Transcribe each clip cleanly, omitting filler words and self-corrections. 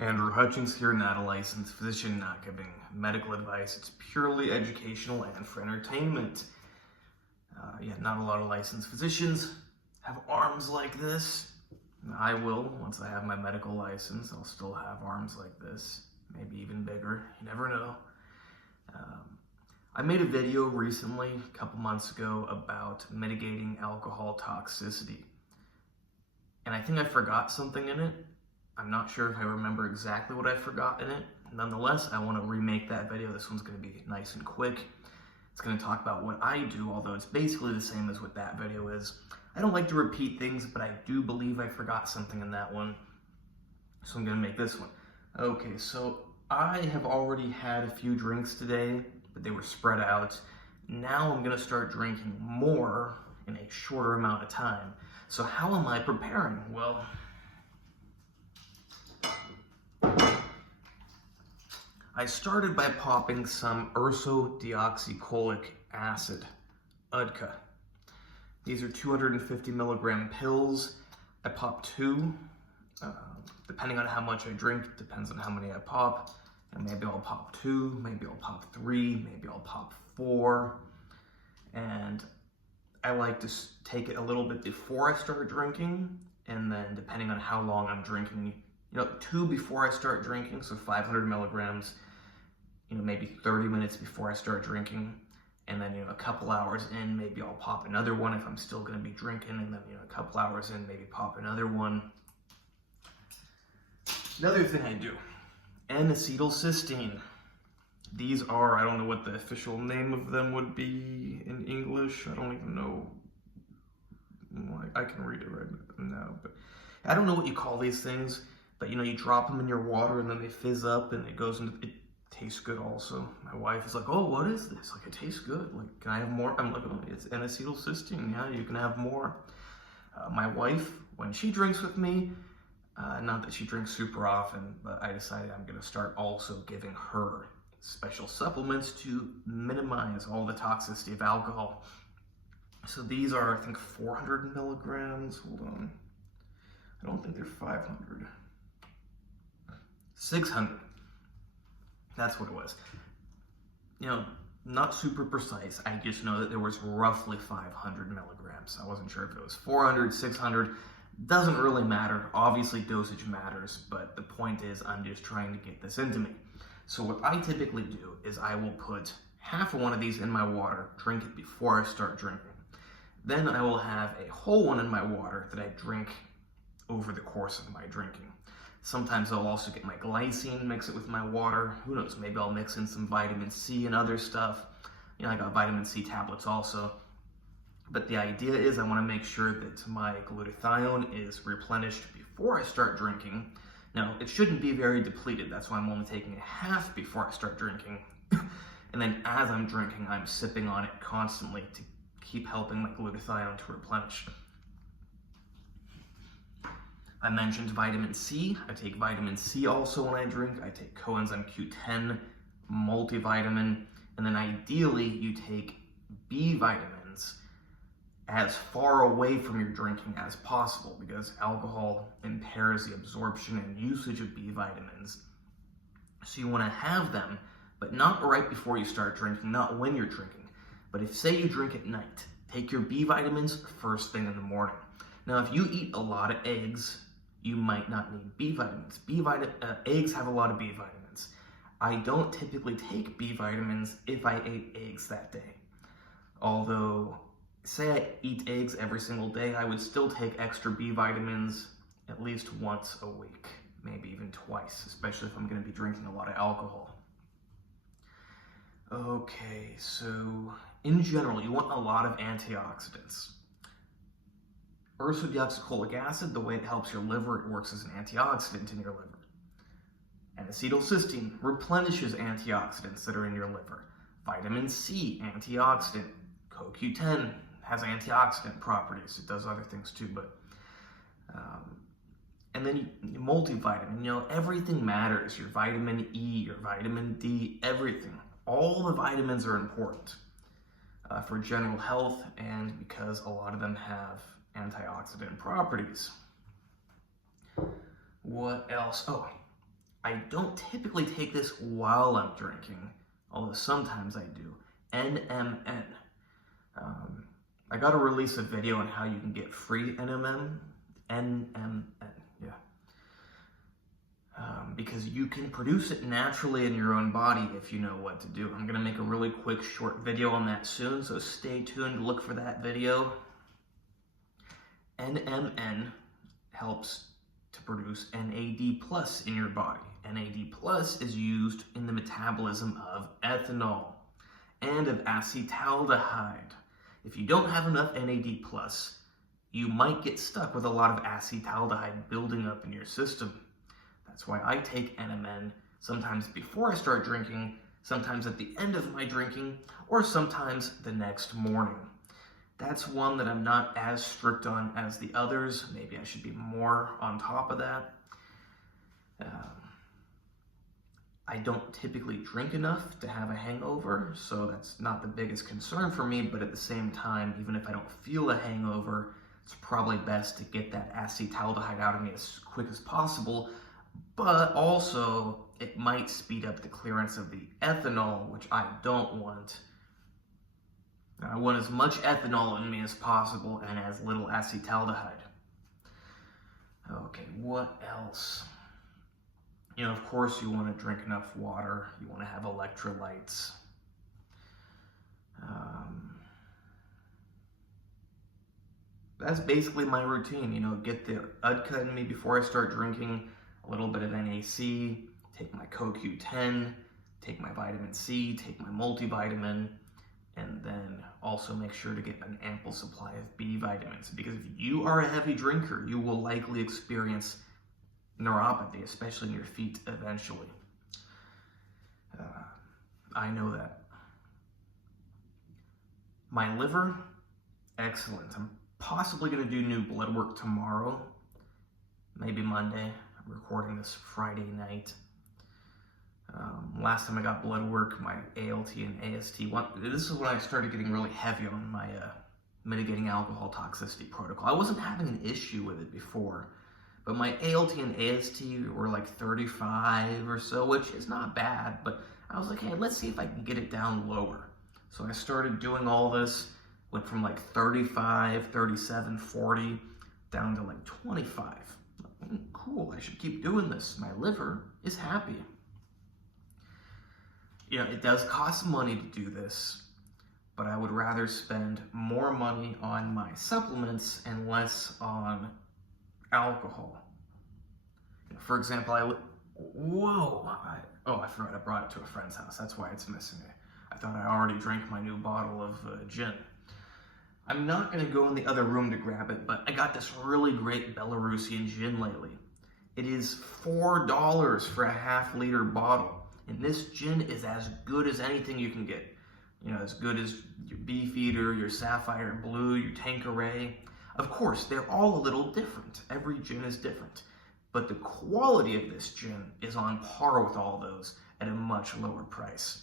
Andrew Hutchins here, not a licensed physician, not giving medical advice. It's purely educational and for entertainment. Not a lot of licensed physicians have arms like this. I will, once I have my medical license, I'll still have arms like this, maybe even bigger, you never know. I made a video recently, a couple months ago, about mitigating alcohol toxicity. And I think I forgot something in it. I'm not sure if I remember exactly what I forgot in it. Nonetheless, I want to remake that video. This one's going to be nice and quick. It's going to talk about what I do, although it's basically the same as what that video is. I don't like to repeat things, but I do believe I forgot something in that one. So I'm going to make this one. Okay, so I have already had a few drinks today, but they were spread out. Now I'm going to start drinking more in a shorter amount of time. So how am I preparing? Well, I started by popping some ursodeoxycholic acid, UDCA. These are 250 milligram pills. I pop 2, depending on how much I drink, depends on how many I pop. And maybe I'll pop 2, maybe I'll pop 3, maybe I'll pop 4. And I like to take it a little bit before I start drinking, and then depending on how long I'm drinking, 2 before I start drinking, so 500 milligrams, maybe 30 minutes before I start drinking, and then, a couple hours in, maybe I'll pop another one if I'm still going to be drinking, and then, a couple hours in, maybe pop another one. Another thing I do, N-acetylcysteine. These are, I don't know what the official name of them would be in English. I don't even know. I can read it right now, but I don't know what you call these things. But you drop them in your water and then they fizz up and it goes into. It tastes good also. My wife is like, "Oh, what is this? Like, it tastes good. Like, can I have more?" I'm like, "Oh, it's N-acetylcysteine. Yeah, you can have more." My wife, when she drinks with me, not that she drinks super often, but I decided I'm gonna start also giving her special supplements to minimize all the toxicity of alcohol. So these are, I think, 400 milligrams. Hold on. I don't think they're 500. 600. That's what it was. Not super precise. I just know that there was roughly 500 milligrams. I wasn't sure if it was 400, 600. Doesn't really matter. Obviously, dosage matters, but the point is I'm just trying to get this into me. So what I typically do is I will put half of one of these in my water, drink it before I start drinking. Then I will have a whole one in my water that I drink over the course of my drinking. Sometimes I'll also get my glycine, mix it with my water. Who knows, maybe I'll mix in some vitamin C and other stuff. I got vitamin C tablets also. But the idea is I want to make sure that my glutathione is replenished before I start drinking. Now, it shouldn't be very depleted. That's why I'm only taking a half before I start drinking. And then as I'm drinking, I'm sipping on it constantly to keep helping my glutathione to replenish. I mentioned vitamin C. I take vitamin C also when I drink. I take coenzyme Q10, multivitamin, and then ideally you take B vitamins as far away from your drinking as possible because alcohol impairs the absorption and usage of B vitamins. So you want to have them, but not right before you start drinking, not when you're drinking. But if, say, you drink at night, take your B vitamins first thing in the morning. Now, if you eat a lot of eggs, you might not need B vitamins. Eggs have a lot of B vitamins. I don't typically take B vitamins if I ate eggs that day. Although, say I eat eggs every single day, I would still take extra B vitamins at least once a week, maybe even twice, especially if I'm going to be drinking a lot of alcohol. Okay, so in general, you want a lot of antioxidants. Ursodeoxycholic acid, the way it helps your liver, it works as an antioxidant in your liver. And acetylcysteine replenishes antioxidants that are in your liver. Vitamin C, antioxidant. CoQ10 has antioxidant properties. It does other things too, but and then multivitamin. Everything matters. Your vitamin E, your vitamin D, everything. All the vitamins are important for general health and because a lot of them have antioxidant properties. What else? Oh, I don't typically take this while I'm drinking, although sometimes I do. NMN. I got to release a video on how you can get free NMN. NMN, yeah. Because you can produce it naturally in your own body if you know what to do. I'm going to make a really quick short video on that soon, so stay tuned, look for that video. NMN helps to produce NAD+ in your body. NAD+ is used in the metabolism of ethanol and of acetaldehyde. If you don't have enough NAD+, you might get stuck with a lot of acetaldehyde building up in your system. That's why I take NMN sometimes before I start drinking, sometimes at the end of my drinking, or sometimes the next morning. That's one that I'm not as strict on as the others. Maybe I should be more on top of that. I don't typically drink enough to have a hangover, so that's not the biggest concern for me, but at the same time, even if I don't feel a hangover, it's probably best to get that acetaldehyde out of me as quick as possible, but also it might speed up the clearance of the ethanol, which I don't want. I want as much ethanol in me as possible and as little acetaldehyde. Okay, what else? You know, of course you want to drink enough water. You want to have electrolytes. That's basically my routine. You know, get the UDCA in me before I start drinking, a little bit of NAC, take my CoQ10, take my vitamin C, take my multivitamin, and then also make sure to get an ample supply of B vitamins. Because if you are a heavy drinker, you will likely experience neuropathy, especially in your feet eventually. I know that. My liver, excellent. I'm possibly going to do new blood work tomorrow, maybe Monday. I'm recording this Friday night. Last time I got blood work, my ALT and AST, this is when I started getting really heavy on my mitigating alcohol toxicity protocol. I wasn't having an issue with it before, but my ALT and AST were like 35 or so, which is not bad, but I was like, hey, let's see if I can get it down lower. So I started doing all this, went from like 35, 37, 40, down to like 25. Cool, I should keep doing this. My liver is happy. You know, it does cost money to do this, but I would rather spend more money on my supplements and less on alcohol. For example, I forgot I brought it to a friend's house. That's why it's missing it. I thought I already drank my new bottle of gin. I'm not going to go in the other room to grab it, but I got this really great Belarusian gin lately. It is $4 for a half-liter bottle, and this gin is as good as anything you can get. You know, as good as your Beefeater, your Sapphire Blue, your Tanqueray. Of course, they're all a little different. Every gin is different. But the quality of this gin is on par with all those at a much lower price.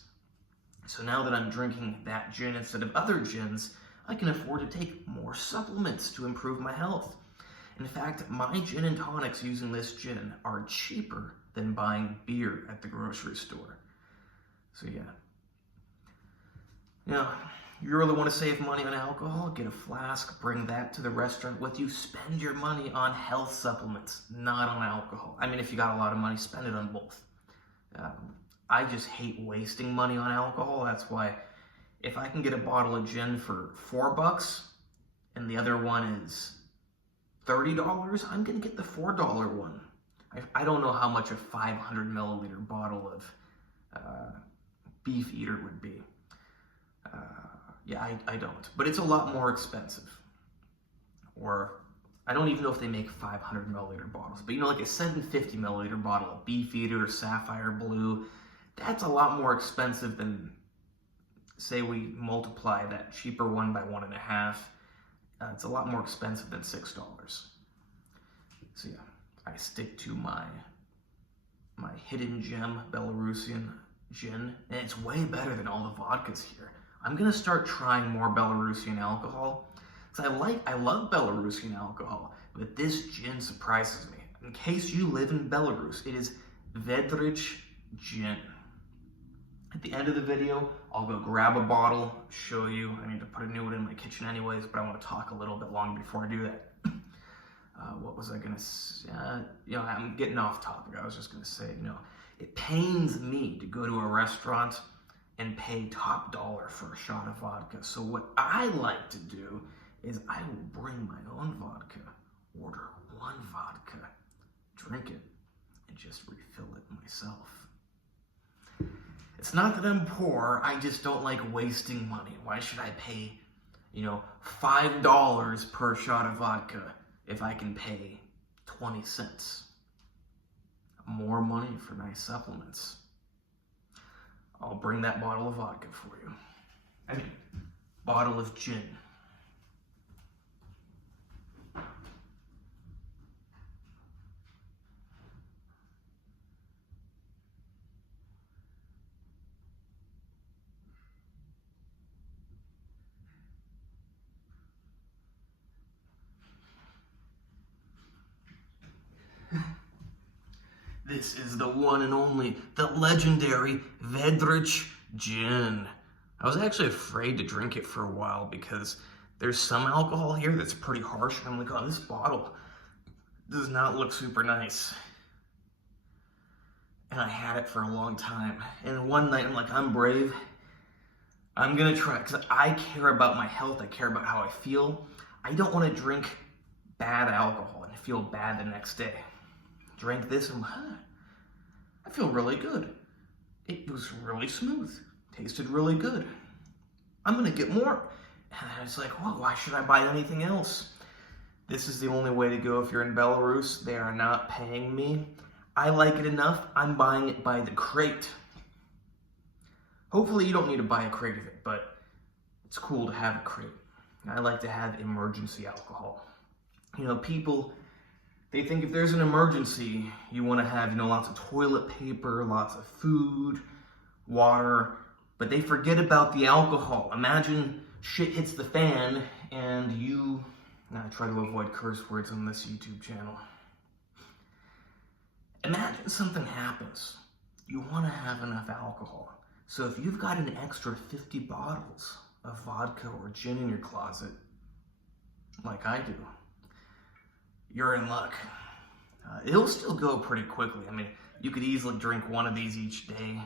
So now that I'm drinking that gin instead of other gins, I can afford to take more supplements to improve my health. In fact, my gin and tonics using this gin are cheaper than buying beer at the grocery store. So yeah. Now, you really want to save money on alcohol? Get a flask, bring that to the restaurant with you. Spend your money on health supplements, not on alcohol. I mean, if you got a lot of money, spend it on both. I just hate wasting money on alcohol. That's why if I can get a bottle of gin for $4 and the other one is $30, I'm going to get the $4 one. I don't know how much a 500 milliliter bottle of Beefeater would be. Yeah, I don't. But it's a lot more expensive. Or, I don't even know if they make 500 milliliter bottles. But you know, like a 750 milliliter bottle of Beefeater or Sapphire Blue, that's a lot more expensive than, say we multiply that cheaper one by 1.5. It's a lot more expensive than $6. So yeah, I stick to my hidden gem Belarusian gin, and it's way better than all the vodkas here. I'm gonna start trying more Belarusian alcohol, because I love Belarusian alcohol, but this gin surprises me. In case you live in Belarus, it is Vedrich Gin. At the end of the video, I'll go grab a bottle, show you. I need to put a new one in my kitchen anyways, but I want to talk a little bit longer before I do that. What was I gonna say? I'm getting off topic. I was just gonna say, it pains me to go to a restaurant and pay top dollar for a shot of vodka. So what I like to do is I will bring my own vodka, order one vodka, drink it, and just refill it myself. It's not that I'm poor, I just don't like wasting money. Why should I pay, $5 per shot of vodka if I can pay 20 cents? More money for nice supplements. I'll bring that bottle of vodka for you. Bottle of gin. This is the one and only, the legendary Vedrich Gin. I was actually afraid to drink it for a while because there's some alcohol here that's pretty harsh. And I'm like, oh, this bottle does not look super nice. And I had it for a long time. And one night I'm like, I'm brave. I'm gonna try it because I care about my health. I care about how I feel. I don't want to drink bad alcohol and feel bad the next day. Drank this and I feel really good. It was really smooth. Tasted really good. I'm gonna get more. And I was like, well, why should I buy anything else? This is the only way to go if you're in Belarus. They are not paying me. I like it enough, I'm buying it by the crate. Hopefully you don't need to buy a crate of it, but it's cool to have a crate. I like to have emergency alcohol. People, they think if there's an emergency, you want to have, lots of toilet paper, lots of food, water, but they forget about the alcohol. Imagine shit hits the fan and I try to avoid curse words on this YouTube channel. Imagine something happens. You want to have enough alcohol. So if you've got an extra 50 bottles of vodka or gin in your closet, like I do, you're in luck. It'll still go pretty quickly. You could easily drink one of these each day.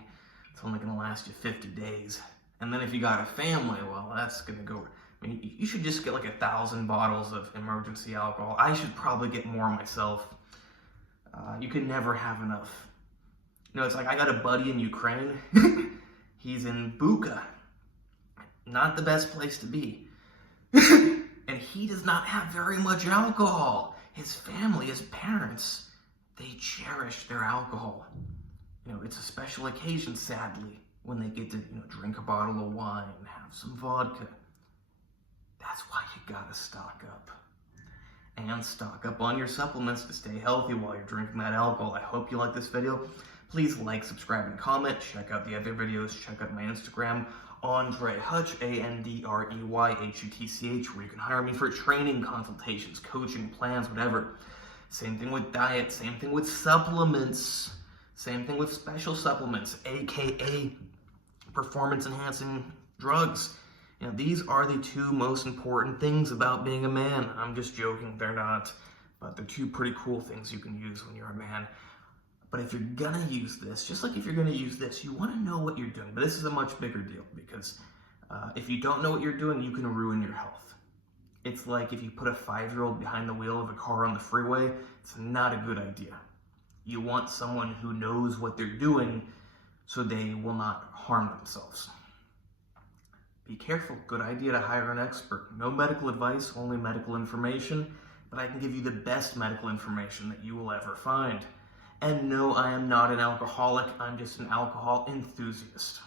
It's only gonna last you 50 days. And then if you got a family, well, that's gonna go. You should just get like 1,000 bottles of emergency alcohol. I should probably get more myself. You can never have enough. It's like I got a buddy in Ukraine. He's in Bucha. Not the best place to be. And he does not have very much alcohol. His family, his parents, they cherish their alcohol. It's a special occasion, sadly, when they get to, drink a bottle of wine and have some vodka. That's why you gotta stock up. And stock up on your supplements to stay healthy while you're drinking that alcohol. I hope you like this video. Please like, subscribe, and comment. Check out the other videos. Check out my Instagram, AndreyHutch, AndreyHutch, where you can hire me for training, consultations, coaching, plans, whatever. Same thing with diet, same thing with supplements, same thing with special supplements, aka performance-enhancing drugs. These are the two most important things about being a man. I'm just joking, they're not, but they're two pretty cool things you can use when you're a man. But if you're gonna use this, just like if you're gonna use this, you wanna know what you're doing. But this is a much bigger deal because if you don't know what you're doing, you can ruin your health. It's like if you put a 5-year-old behind the wheel of a car on the freeway, it's not a good idea. You want someone who knows what they're doing so they will not harm themselves. Be careful, good idea to hire an expert. No medical advice, only medical information, but I can give you the best medical information that you will ever find. And no, I am not an alcoholic, I'm just an alcohol enthusiast.